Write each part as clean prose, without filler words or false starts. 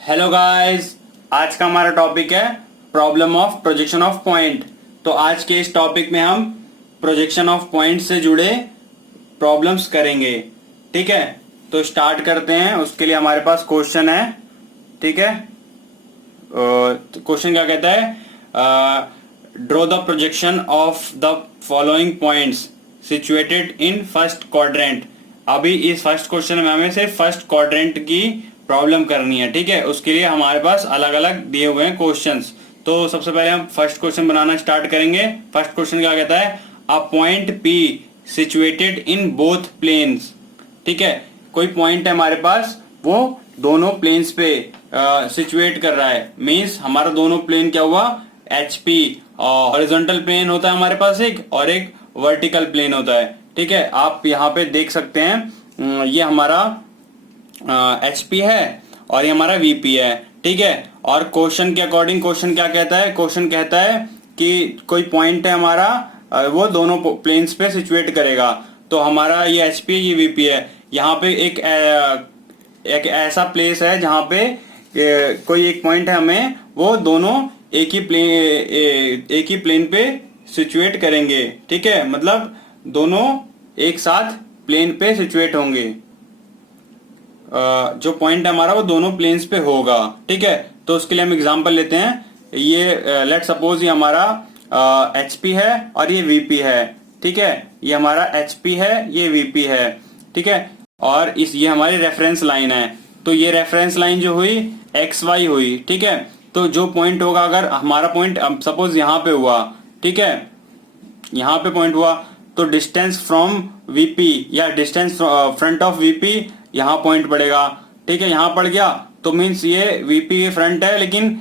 Hello guys, आज का हमारा टॉपिक है problem of projection of point. तो आज के इस टॉपिक में हम प्रोजेक्शन ऑफ पॉइंट से जुड़े प्रॉब्लम्स करेंगे। ठीक है, तो स्टार्ट करते हैं। उसके लिए हमारे पास क्वेश्चन है। ठीक है, क्वेश्चन क्या कहता है? Draw the projection of the following points situated in first quadrant. अभी इस फर्स्ट क्वेश्चन में हमें सिर्फ फर्स्ट क्वाड्रेंट की प्रॉब्लम करनी है। ठीक है, उसके लिए हमारे पास अलग अलग दिए हुए हैं क्वेश्चंस। तो सबसे पहले हम फर्स्ट क्वेश्चन बनाना स्टार्ट करेंगे। फर्स्ट क्वेश्चन क्या कहता है? A point P situated in both planes. ठीक है, कोई पॉइंट है हमारे पास, वो दोनों प्लेन्स पे सिचुएट कर रहा है। मींस हमारा दोनों प्लेन क्या हुआ? HP। हॉरिजॉन्टल प्लेन होता है हमारे पास एक, और एक वर्टिकल प्लेन होता है। ठीक है, आप यहाँ पे देख सकते हैं, ये हमारा HP है और ये हमारा VP है। ठीक है, और क्वेश्चन के अकॉर्डिंग क्वेश्चन क्या कहता है? क्वेश्चन कहता है कि कोई पॉइंट है हमारा, वो दोनों प्लेन्स पे सिचुएट करेगा। तो हमारा ये HP है, ये VP है। यहाँ पे एक ऐसा प्लेस है जहाँ पे कोई एक पॉइंट है, हमें वो दोनों एक ही प्लेन पे सिचुएट करेंगे। ठीक है, मतलब दोनों एक साथ प्लेन पे सिचुएट होंगे। जो पॉइंट है हमारा वो दोनों प्लेन्स पे होगा। ठीक है, तो उसके लिए हम एग्जांपल लेते हैं। ये लेट सपोज ये हमारा HP है और ये VP है। ठीक है, ये हमारा HP है, ये VP है। ठीक है, और ये हमारी रेफरेंस लाइन है। तो ये रेफरेंस लाइन जो हुई XY हुई। ठीक है, तो जो पॉइंट होगा, अगर हमारा पॉइंट सपोज यहाँ पे हुआ, ठीक है, यहाँ पे पॉइंट हुआ, तो डिस्टेंस फ्रॉम VP या डिस्टेंस फ्रंट ऑफ VP यहाँ पॉइंट पड़ेगा। ठीक है, यहाँ पड़ गया तो मीन्स ये VP के फ्रंट है, लेकिन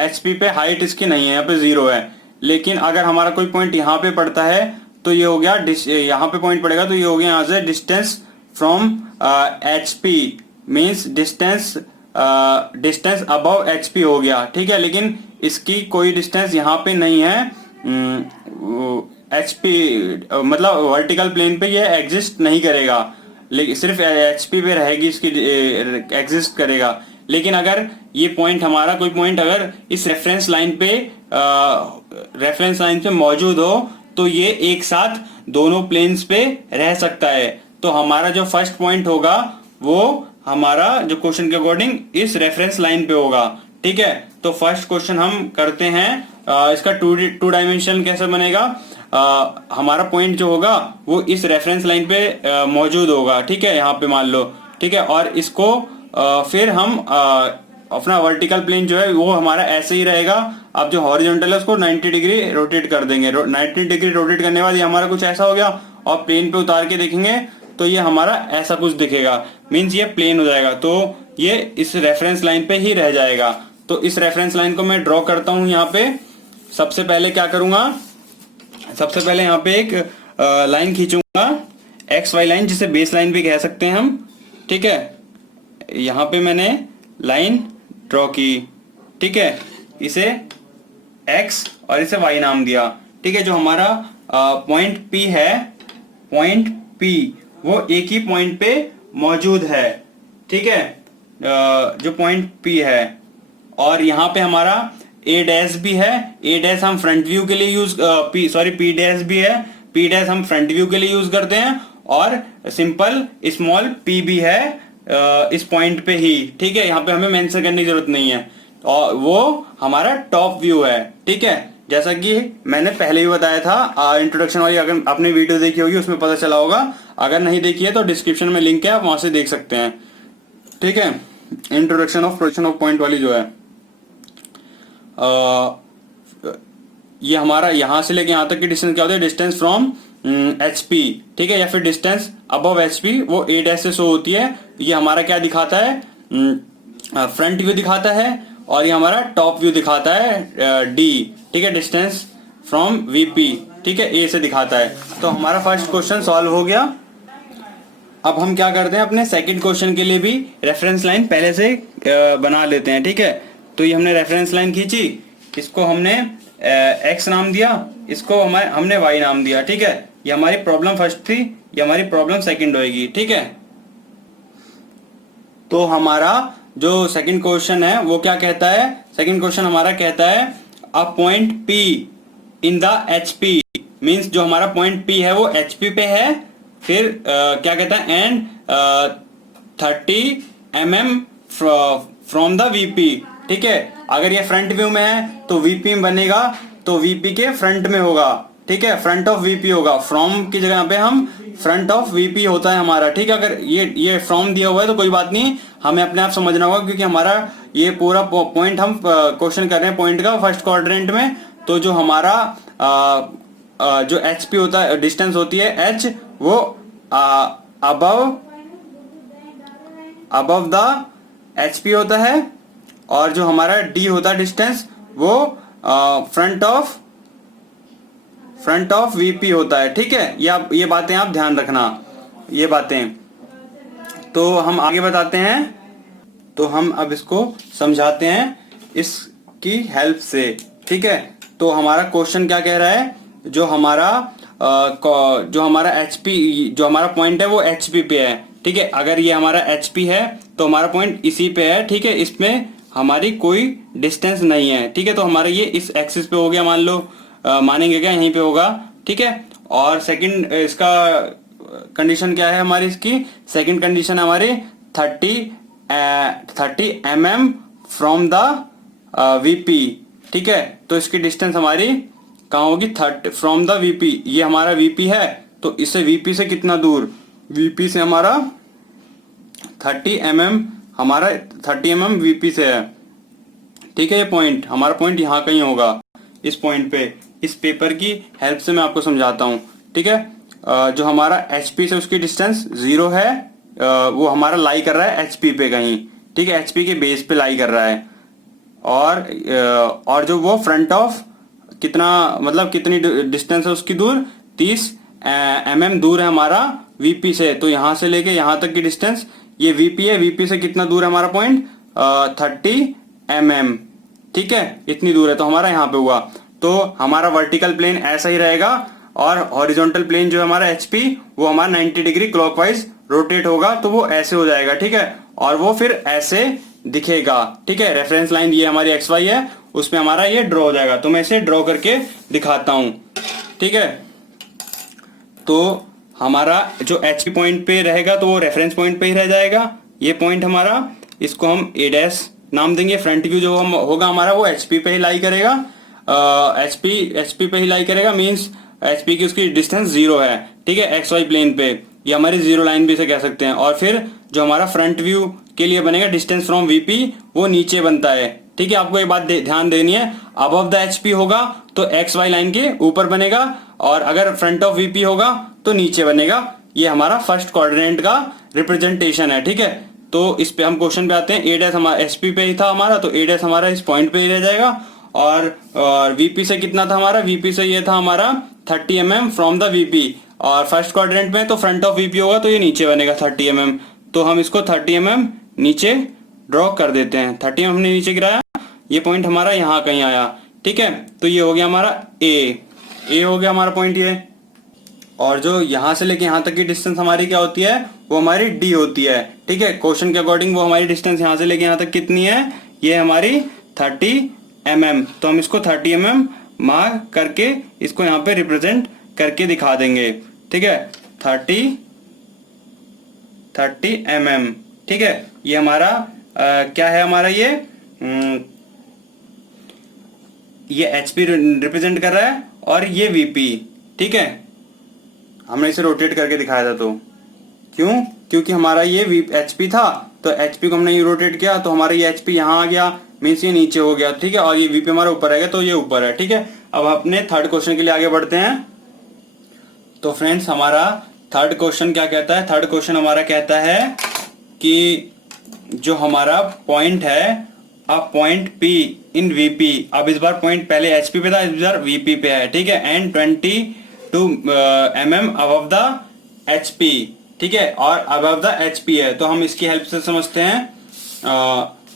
HP पे हाइट इसकी नहीं है, यहाँ पे 0 है। लेकिन अगर हमारा कोई पॉइंट यहाँ पे पड़ता है तो ये हो गया, यहाँ पे पॉइंट पड़ेगा तो ये हो गया यहाँ से distance from HP, means distance above HP हो गया। ठीक है, लेकिन इसकी कोई डिस्टेंस यहाँ पे नहीं है। HP मतलब वर्टिकल प्लेन पे ये एग्जिस्ट नहीं करेगा, लेकिन सिर्फ HP पे रहेगी, इसकी एग्जिस्ट करेगा। लेकिन अगर ये पॉइंट हमारा, कोई पॉइंट अगर इस रेफरेंस लाइन पे मौजूद हो तो ये एक साथ दोनों प्लेन्स पे रह सकता है। तो हमारा जो फर्स्ट पॉइंट होगा वो हमारा जो क्वेश्चन के अकॉर्डिंग इस रेफरेंस लाइन पे होगा। ठीक है, तो फर्स्ट क्वेश्चन हम करते हैं। इसका टू डायमेंशन कैसे बनेगा? हमारा पॉइंट जो होगा वो इस रेफरेंस लाइन पे मौजूद होगा। ठीक है, यहाँ पे मान लो। ठीक है, और इसको फिर हम अपना वर्टिकल प्लेन जो है वो हमारा ऐसे ही रहेगा। अब जो हॉरिजॉन्टल है उसको 90 डिग्री रोटेट कर देंगे। 90 डिग्री रोटेट करने के बाद ये हमारा कुछ ऐसा हो गया, और प्लेन पे उतार के देखेंगे तो ये हमारा ऐसा कुछ दिखेगा। मीन्स ये प्लेन हो जाएगा, तो ये इस रेफरेंस लाइन पे ही रह जाएगा। तो इस रेफरेंस लाइन को मैं ड्रॉ करता हूं यहाँ पे। सबसे पहले क्या करूंगा? सबसे पहले यहाँ पे एक लाइन खींचूंगा, XY लाइन, जिसे बेस लाइन भी कह सकते हैं हम। ठीक है, यहाँ पे मैंने लाइन ड्रॉ की। ठीक है, इसे X और इसे Y नाम दिया। ठीक है, जो हमारा पॉइंट P है, पॉइंट P वो एक ही पॉइंट पे मौजूद है। ठीक है, जो पॉइंट P है, और यहाँ पे हमारा A डैश भी है। A डैश हम फ्रंट व्यू के लिए यूज P डैश भी है। P डैश हम फ्रंट व्यू के लिए यूज करते हैं, और सिंपल स्मॉल p भी है इस पॉइंट पे ही। ठीक है, यहाँ पे हमें मेंशन करने की जरूरत नहीं है, और वो हमारा टॉप व्यू है। ठीक है, जैसा कि मैंने पहले ही बताया था इंट्रोडक्शन वाली, अगर आपने वीडियो देखी होगी उसमें पता चला होगा। अगर नहीं देखी है तो डिस्क्रिप्शन में लिंक है, आप वहां से देख सकते हैं। ठीक है, introduction of projection of point वाली जो है, ये हमारा यहां से लेके यहां तक की डिस्टेंस क्या होता है? Distance from HP। ठीक है, या फिर डिस्टेंस अबव HP, वो A डैश से शो होती है। ये हमारा क्या दिखाता है? फ्रंट व्यू दिखाता है, और ये हमारा टॉप व्यू दिखाता है D। ठीक है, डिस्टेंस फ्रॉम VP, ठीक है, A से दिखाता है। तो हमारा फर्स्ट क्वेश्चन सॉल्व हो गया। अब हम क्या करते हैं, अपने सेकंड क्वेश्चन के लिए भी रेफरेंस लाइन पहले से बना लेते हैं। ठीक है, तो ये हमने रेफरेंस लाइन खींची, इसको हमने X नाम दिया, इसको हमने Y नाम दिया। ठीक है, ये हमारी प्रॉब्लम फर्स्ट थी, ये हमारी प्रॉब्लम सेकंड होएगी। ठीक है, तो हमारा जो सेकंड क्वेश्चन है वो क्या कहता है, सेकंड क्वेश्चन हमारा कहता है a point P in the HP, means जो हमारा पॉइंट P है वो HP पे है, फिर क्या कहता है and 30 mm from the VP। ठीक है, अगर ये फ्रंट व्यू में है तो VP में बनेगा तो VP के फ्रंट में होगा। ठीक है, फ्रंट ऑफ VP होगा, फ्रॉम की जगह पे हम फ्रंट ऑफ VP होता है हमारा। ठीक है, अगर ये फ्रॉम दिया हुआ है तो कोई बात नहीं, हमें अपने आप समझना होगा क्योंकि हमारा ये पूरा पॉइंट हम क्वेश्चन कर रहे हैं पॉइंट का फर्स्ट क्वाड्रेंट में। तो जो हमारा जो HP होता है, डिस्टेंस होती है H, वो अबव द HP होता है, और जो हमारा D होता है डिस्टेंस वो फ्रंट ऑफ VP होता है। ठीक है, ये बातें आप ध्यान रखना, ये बातें। तो हम आगे बताते हैं, तो हम अब इसको समझाते हैं इसकी हेल्प से। ठीक है, तो हमारा क्वेश्चन क्या कह रहा है, जो हमारा HP, जो हमारा पॉइंट है वो HP पे है। ठीक है, अगर ये हमारा HP है तो हमारा पॉइंट इसी पे है। ठीक है, इसमें हमारी कोई डिस्टेंस नहीं है। ठीक है, तो हमारा ये इस एक्सिस पे हो गया, मान लो, मानेंगे क्या, यहीं पे होगा। ठीक है, और सेकंड इसका कंडीशन क्या है हमारी, इसकी सेकंड कंडीशन हमारी 30 mm फ्रॉम द VP। ठीक है, तो इसकी डिस्टेंस हमारी कहाँ होगी, 30 फ्रॉम द VP। ये हमारा VP है तो इससे VP से कितना दूर, VP से हमारा 30 mm, हमारा 30 mm VP से है। ठीक है, ये पॉइंट, हमारा पॉइंट यहाँ कहीं होगा, इस पॉइंट पे। इस पेपर की हेल्प से मैं आपको समझाता हूँ। ठीक है, जो हमारा HP से उसकी डिस्टेंस 0 है, वो हमारा लाई कर रहा है HP पे कहीं। ठीक है, HP के बेस पे लाई कर रहा है, और जो वो फ्रंट ऑफ कितना, मतलब कितनी डिस्टेंस है उसकी दूर, 30 mm दूर है हमारा VP से। तो यहां से लेके यहां तक की डिस्टेंस, ये VP है, VP से कितना दूर है हमारा पॉइंट, 30 mm। ठीक है, इतनी दूर है, तो हमारा यहाँ पे हुआ। तो हमारा वर्टिकल प्लेन ऐसा ही रहेगा, और हॉरिजॉन्टल प्लेन जो है हमारा HP, वो हमारा 90 डिग्री क्लॉकवाइज रोटेट होगा, तो वो ऐसे हो जाएगा। ठीक है, और वो फिर ऐसे दिखेगा। ठीक है, रेफरेंस लाइन ये हमारी XY है, उसमें हमारा ये ड्रॉ हो जाएगा। तो मैं इसे ड्रॉ करके दिखाता हूं। ठीक है, तो हमारा जो HP पॉइंट पे रहेगा तो वो रेफरेंस पॉइंट पे ही रह जाएगा। ये पॉइंट हमारा, इसको हम A' नाम देंगे। फ्रंट व्यू जो होगा हमारा वो HP पे ही लाई करेगा, HP पे ही लाई करेगा, मींस HP की उसकी डिस्टेंस 0 है। ठीक है, XY प्लेन पे, ये हमारी 0 लाइन भी इसे कह सकते हैं। और फिर जो हमारा फ्रंट व्यू के लिए बनेगा डिस्टेंस फ्रॉम VP, वो नीचे बनता है। ठीक है, आपको एक बात ध्यान देनी है, अबव द HP होगा तो XY लाइन के ऊपर बनेगा, और अगर फ्रंट ऑफ VP होगा तो नीचे बनेगा। ये हमारा फर्स्ट क्वाड्रेंट का रिप्रेजेंटेशन है। ठीक है, तो इस पे हम क्वेश्चन पे आते हैं। A' हमारा SP पे ही था हमारा, तो A' हमारा इस पॉइंट पे ही रह जाएगा। और VP से कितना था हमारा, VP से ये था हमारा 30 mm फ्रॉम द VP, और फर्स्ट क्वाड्रेंट में तो फ्रंट ऑफ VP होगा तो ये नीचे बनेगा 30 mm। तो हम इसको 30 mm नीचे ड्रॉ कर देते हैं। 30 mm हमने नीचे गिराया, ये पॉइंट हमारा यहाँ कहीं आया। ठीक है, तो ये हो गया हमारा A हो गया हमारा पॉइंट ये। और जो यहाँ से लेके यहाँ तक की डिस्टेंस हमारी क्या होती है, वो हमारी D होती है। ठीक है, क्वेश्चन के अकॉर्डिंग वो हमारी डिस्टेंस यहाँ से लेके यहाँ तक कितनी है, ये हमारी 30 mm। तो हम इसको 30 mm मार्क करके इसको यहाँ पे रिप्रेजेंट करके दिखा देंगे। ठीक है, 30 mm। ठीक है, ये हमारा क्या है, हमारा ये HP रिप्रेजेंट कर रहा है, और ये VP। ठीक है, हमने इसे रोटेट करके दिखाया था, तो क्योंकि हमारा ये HP था, तो HP को हमने रोटेट किया तो हमारा ये HP यहाँ आ गया, मीन्स ये नीचे हो गया। ठीक है, और ये VP हमारा ऊपर रहेगा, तो ये ऊपर है। ठीक है, अब अपने थर्ड क्वेश्चन के लिए आगे बढ़ते हैं। तो फ्रेंड्स, हमारा थर्ड क्वेश्चन क्या कहता है, थर्ड क्वेश्चन हमारा कहता है कि जो हमारा पॉइंट है, अब पॉइंट P इन VP, अब इस बार पॉइंट पहले HP पे था, इस बार VP पे है। ठीक है, and 22 mm above the HP। ठीक है, और अबव द HP है, तो हम इसकी हेल्प से समझते हैं।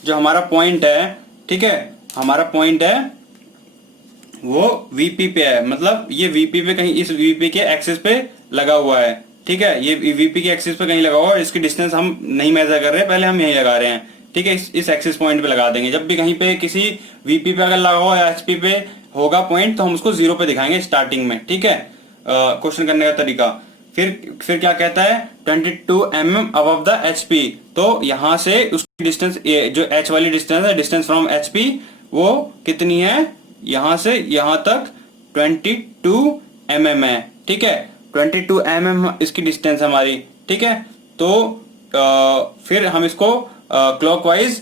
जो हमारा पॉइंट है, ठीक है, हमारा पॉइंट है वो VP पे है, मतलब ये VP पे कहीं इस VP के एक्सिस पे लगा हुआ है। ठीक है, ये वीपी के एक्सिस पे कहीं लगा हुआ और इसकी डिस्टेंस हम नहीं मेजर कर रहे हैं, पहले हम यहीं लगा रहे हैं। ठीक है, इस एक्सिस पॉइंट पे लगा देंगे। जब भी कहीं पे किसी वीपी पे अगर लगा हुआ या एचपी पे होगा पॉइंट तो हम उसको 0 पे दिखाएंगे स्टार्टिंग में। ठीक है, क्वेश्चन करने का तरीका। फिर क्या कहता है, 22 mm अबव द एचपी। तो यहां से उसकी डिस्टेंस, जो एच वाली डिस्टेंस है, डिस्टेंस फ्रॉम एचपी, वो कितनी है, यहां से यहां तक 22 mm है। ठीक है, 22 mm इसकी डिस्टेंस हमारी। ठीक है, तो फिर हम इसको क्लॉकवाइज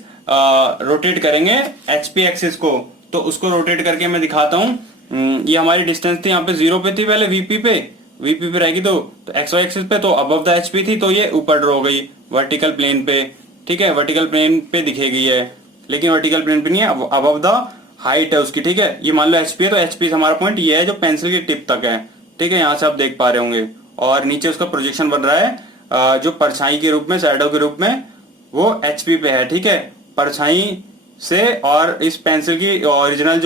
रोटेट करेंगे एचपी एक्सिस को। तो उसको रोटेट करके मैं दिखाता हूँ। ये हमारी डिस्टेंस थी, यहाँ पे 0 पे थी पहले, वीपी पे रहेगी तो एक्स वाई एक्सिस पे, तो अबव द एचपी थी, तो ये ऊपर ड्रॉ हो गई वर्टिकल प्लेन पे। ठीक है, वर्टिकल प्लेन पे दिखेगी ये, लेकिन वर्टिकल प्लेन पे नहीं है, अबव द हाइट है उसकी। ठीक है, ये मान लो एचपी है, तो एचपी हमारा पॉइंट ये है जो पेंसिल की टिप तक है। ठीक है, यहाँ से आप देख पा रहे होंगे, और नीचे उसका प्रोजेक्शन बन रहा है जो परछाई के रूप में, शैडो के रूप में, वो एचपी पे है। ठीक है, परछाई से और इस पेंसिल की ओरिजिनल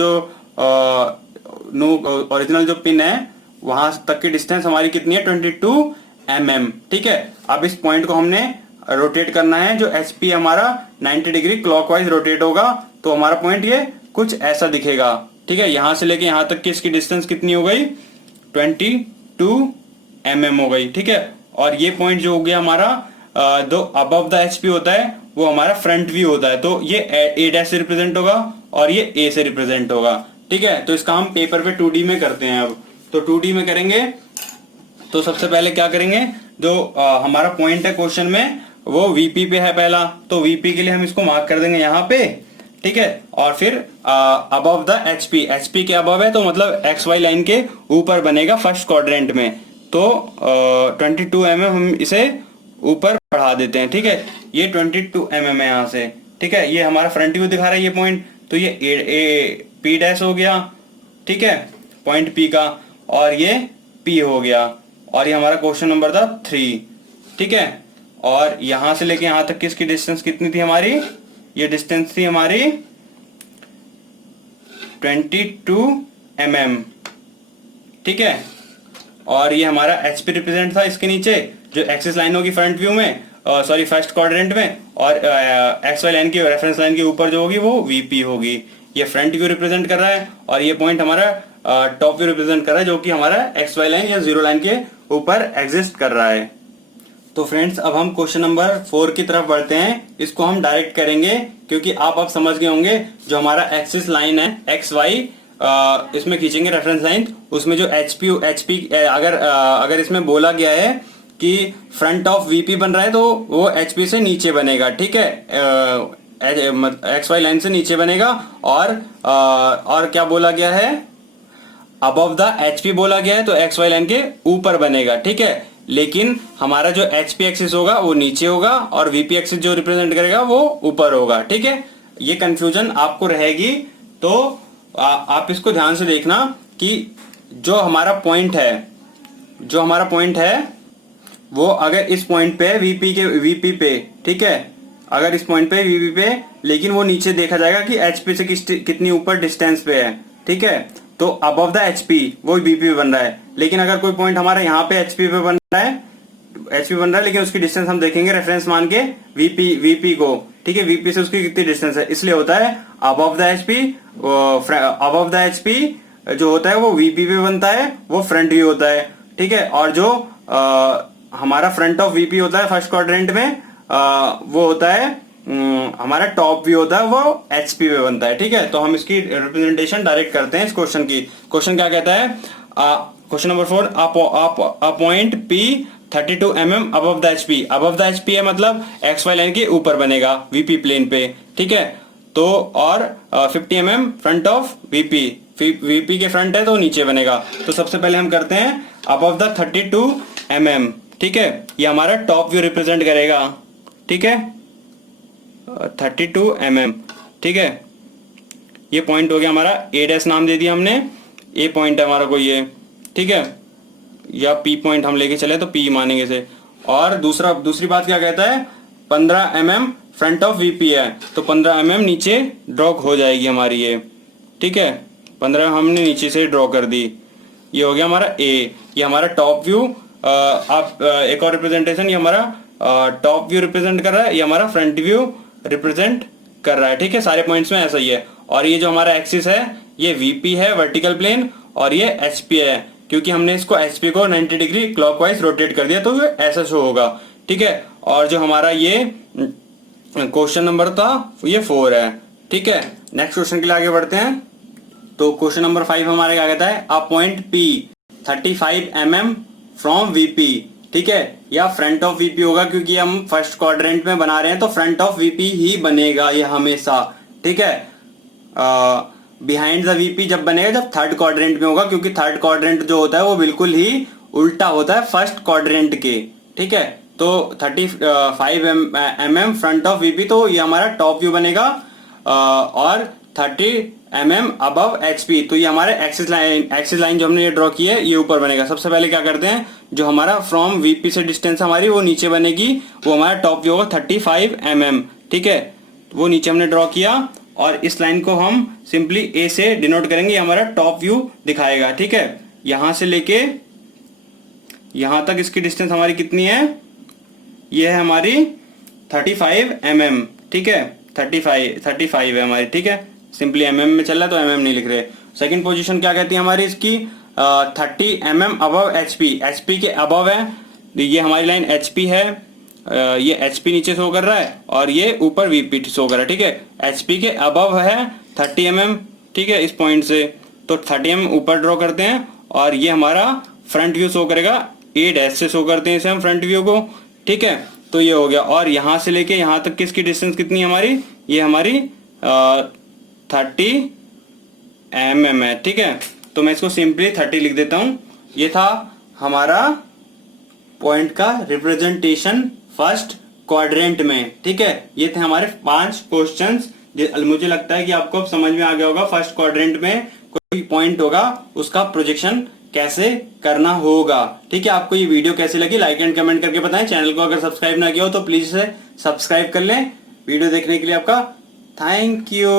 जो पिन है वहां तक की डिस्टेंस हमारी कितनी है, 22 mm। ठीक है, अब इस पॉइंट को हमने रोटेट करना है। जो एचपी हमारा 90 डिग्री क्लॉकवाइज रोटेट होगा, तो हमारा पॉइंट ये कुछ ऐसा दिखेगा। ठीक है, यहां से लेके यहां तक की इसकी डिस्टेंस कितनी हो गई, 22 mm हो गई। ठीक है, और ये पॉइंट जो हो गया हमारा जो अबव द एचपी होता है, वो हमारा फ्रंट व्यू होता है। तो ये ए डैश से रिप्रेजेंट होगा और ये ए से रिप्रेजेंट होगा। ठीक है, तो इसका हम पेपर पे 2D में करते हैं। अब तो 2D में करेंगे तो सबसे पहले क्या करेंगे, जो हमारा पॉइंट है क्वेश्चन में वो वीपी पे है पहला, तो वीपी के लिए हम इसको मार्क कर देंगे यहाँ पे। ठीक है, और फिर अबव द एचपी, एचपी के अबव है तो मतलब एक्स वाई लाइन के ऊपर बनेगा फर्स्ट क्वाड्रेंट में। तो 22 mm हम इसे ऊपर बढ़ा देते हैं। ठीक है, ये 22 mm है यहाँ से। ठीक है, ये हमारा फ्रंट व्यू दिखा रहा है ये पॉइंट, तो ये ए पी डैश हो गया। ठीक है, पॉइंट पी का, और ये पी हो गया, और ये हमारा क्वेश्चन नंबर था 3। ठीक है, और यहां से लेके यहां तक की इसकी डिस्टेंस कितनी थी हमारी, ये डिस्टेंस थी हमारी 22 mm। ठीक है, और ये हमारा एचपी रिप्रेजेंट था इसके नीचे, जो एक्सिस लाइन होगी फ्रंट व्यू में, सॉरी फर्स्ट क्वाड्रेंट में, और एक्स वाई लाइन की रेफरेंस लाइन के ऊपर जो होगी वो वीपी होगी। ये फ्रंट व्यू रिप्रेजेंट कर रहा है, और ये पॉइंट हमारा टॉप व्यू रिप्रेजेंट कर रहा है, जो कि हमारा एक्स वाई लाइन या जीरो लाइन के ऊपर एग्जिस्ट कर रहा है। तो फ्रेंड्स, अब हम क्वेश्चन नंबर 4 की तरफ बढ़ते हैं। इसको हम डायरेक्ट करेंगे, क्योंकि आप अब समझ गए होंगे जो हमारा एक्सिस लाइन है एक्स वाई, इसमें खींचेंगे रेफरेंस लाइन, उसमें जो एचपी अगर इसमें बोला गया है कि फ्रंट ऑफ वीपी बन रहा है, तो वो एचपी से नीचे बनेगा। ठीक है, एक्स वाई लाइन से नीचे बनेगा, और क्या बोला गया है, अबव द एचपी बोला गया है, तो एक्स वाई लाइन के ऊपर बनेगा। ठीक है, लेकिन हमारा जो एचपी एक्सिस होगा वो नीचे होगा, और वीपी एक्सिस जो रिप्रेजेंट करेगा वो ऊपर होगा। ठीक है, ये कंफ्यूजन आपको रहेगी, तो आप इसको ध्यान से देखना कि जो हमारा पॉइंट है वो अगर इस पॉइंट पे वीपी पे, ठीक है, अगर इस पॉइंट पे वीपी पे, लेकिन वो नीचे देखा जाएगा कि एचपी से कितनी ऊपर डिस्टेंस पे है। ठीक है, तो अबव द एचपी वो वीपी पे बन रहा है। लेकिन अगर कोई पॉइंट हमारा यहाँ पे एचपी पे बन रहा है, लेकिन उसकी डिस्टेंस हम देखेंगे रेफरेंस मान के वीपी को। ठीक है, वीपी से उसकी कितनी डिस्टेंस है, इसलिए होता है अबव द एचपी जो होता है वो वीपी पे बनता है, वो फ्रंट व्यू होता है। ठीक है, और जो हमारा फ्रंट ऑफ वीपी होता है फर्स्ट क्वाड्रेंट में, वो होता है हमारा टॉप व्यू होता है, वो एचपी पे बनता है। ठीक है, तो हम इसकी रिप्रेजेंटेशन डायरेक्ट करते हैं इस क्वेश्चन की। क्वेश्चन क्या कहता है, question number 4, a point P 32 mm above the HP. Above the HP है मतलब एक्स वाई लाइन के ऊपर बनेगा वीपी प्लेन पे। ठीक है, तो और 50 mm फ्रंट ऑफ वीपी के फ्रंट है तो नीचे बनेगा। तो सबसे पहले हम करते हैं अबव द 32 mm। ठीक है, ये हमारा टॉप व्यू रिप्रेजेंट करेगा। ठीक है, 32 mm। ठीक है, ये पॉइंट हो गया हमारा, ए डैश नाम दे दिया हमने, ए पॉइंट है हमारा कोई ये। ठीक है, या पी पॉइंट हम लेके चले तो पी मानेंगे इसे। और दूसरी बात क्या कहता है, 15 mm फ्रंट ऑफ वीपी है, तो 15 mm नीचे ड्रॉ हो जाएगी हमारी ये। ठीक है, 15 हमने नीचे से ड्रॉ कर दी, ये हो गया हमारा ए। ये हमारा टॉप व्यू आप एक और रिप्रेजेंटेशन, ये हमारा टॉप व्यू रिप्रेजेंट कर रहा है, ये हमारा फ्रंट व्यू रिप्रेजेंट कर रहा है। ठीक है, सारे पॉइंट्स में ऐसा ही है। और ये जो हमारा एक्सिस है ये वीपी है, वर्टिकल प्लेन, और ये एचपी है, क्योंकि हमने इसको एचपी को 90 डिग्री क्लॉकवाइज रोटेट कर दिया तो ये ऐसा शो होगा। ठीक है, और जो हमारा ये क्वेश्चन नंबर था ये 4 है। ठीक है, नेक्स्ट क्वेश्चन के लिए आगे बढ़ते हैं। तो क्वेश्चन नंबर 5 हमारे क्या कहता है, a point P 35 mm from VP. ठीक है, या फ्रंट ऑफ वीपी होगा, क्योंकि हम फर्स्ट क्वाड्रेंट में बना रहे हैं तो फ्रंट ऑफ वीपी ही बनेगा ये हमेशा। ठीक है, बिहाइंड द वीपी जब बनेगा जब थर्ड क्वाड्रेंट में होगा, क्योंकि थर्ड क्वाड्रेंट जो होता है वो बिल्कुल ही उल्टा होता है फर्स्ट क्वाड्रेंट के। ठीक है, तो 35 mm फ्रंट ऑफ वीपी, तो ये हमारा टॉप व्यू बनेगा, और 30 mm अबव एचपी, तो ये हमारे एक्सिस लाइन जो हमने ये ड्रॉ की है ये ऊपर बनेगा। सबसे पहले क्या करते हैं, जो हमारा फ्रॉम वीपी से डिस्टेंस हमारी वो नीचे बनेगी, वो हमारा टॉप व्यू होगा 35 mm। ठीक है, वो नीचे हमने ड्रॉ किया, और इस लाइन को हम सिंपली ए से डिनोट करेंगे, ये हमारा टॉप व्यू दिखाएगा। ठीक है, यहां से लेके यहां तक इसकी डिस्टेंस हमारी कितनी है, ये है हमारी 35 mm। ठीक है, 35 है हमारी। ठीक है, सिंपली mm में चल रहा है तो mm नहीं लिख रहे। सेकंड पोजीशन क्या कहती है हमारी इसकी, 30 mm अबव एचपी, एचपी के अबव है, ये हमारी लाइन एचपी है, ये एचपी नीचे शो कर रहा है और ये ऊपर वीपी शो कर रहा है। ठीक है, एचपी के अबव है 30 mm। ठीक है, इस पॉइंट से तो 30 mm ऊपर ड्रॉ करते हैं, और ये हमारा फ्रंट व्यू शो करेगा, A' से शो करते हैं इसे हम फ्रंट व्यू को। ठीक है, तो ये हो गया, और यहां से लेके यहां तक किसकी डिस्टेंस कितनी है हमारी, ये हमारी 30 mm है। ठीक है, तो मैं इसको सिंपली 30 लिख देता हूं। ये था हमारा पॉइंट का रिप्रेजेंटेशन फर्स्ट क्वाड्रेंट में। ठीक है, ये थे हमारे 5 क्वेश्चंस। मुझे लगता है कि आपको अब समझ में आ गया होगा फर्स्ट क्वाड्रेंट में कोई पॉइंट होगा उसका प्रोजेक्शन कैसे करना होगा। ठीक है, आपको ये वीडियो कैसी लगी लाइक एंड कमेंट करके बताएं। चैनल को अगर सब्सक्राइब ना किया हो तो प्लीज इसे सब्सक्राइब कर लें। वीडियो देखने के लिए आपका थैंक यू।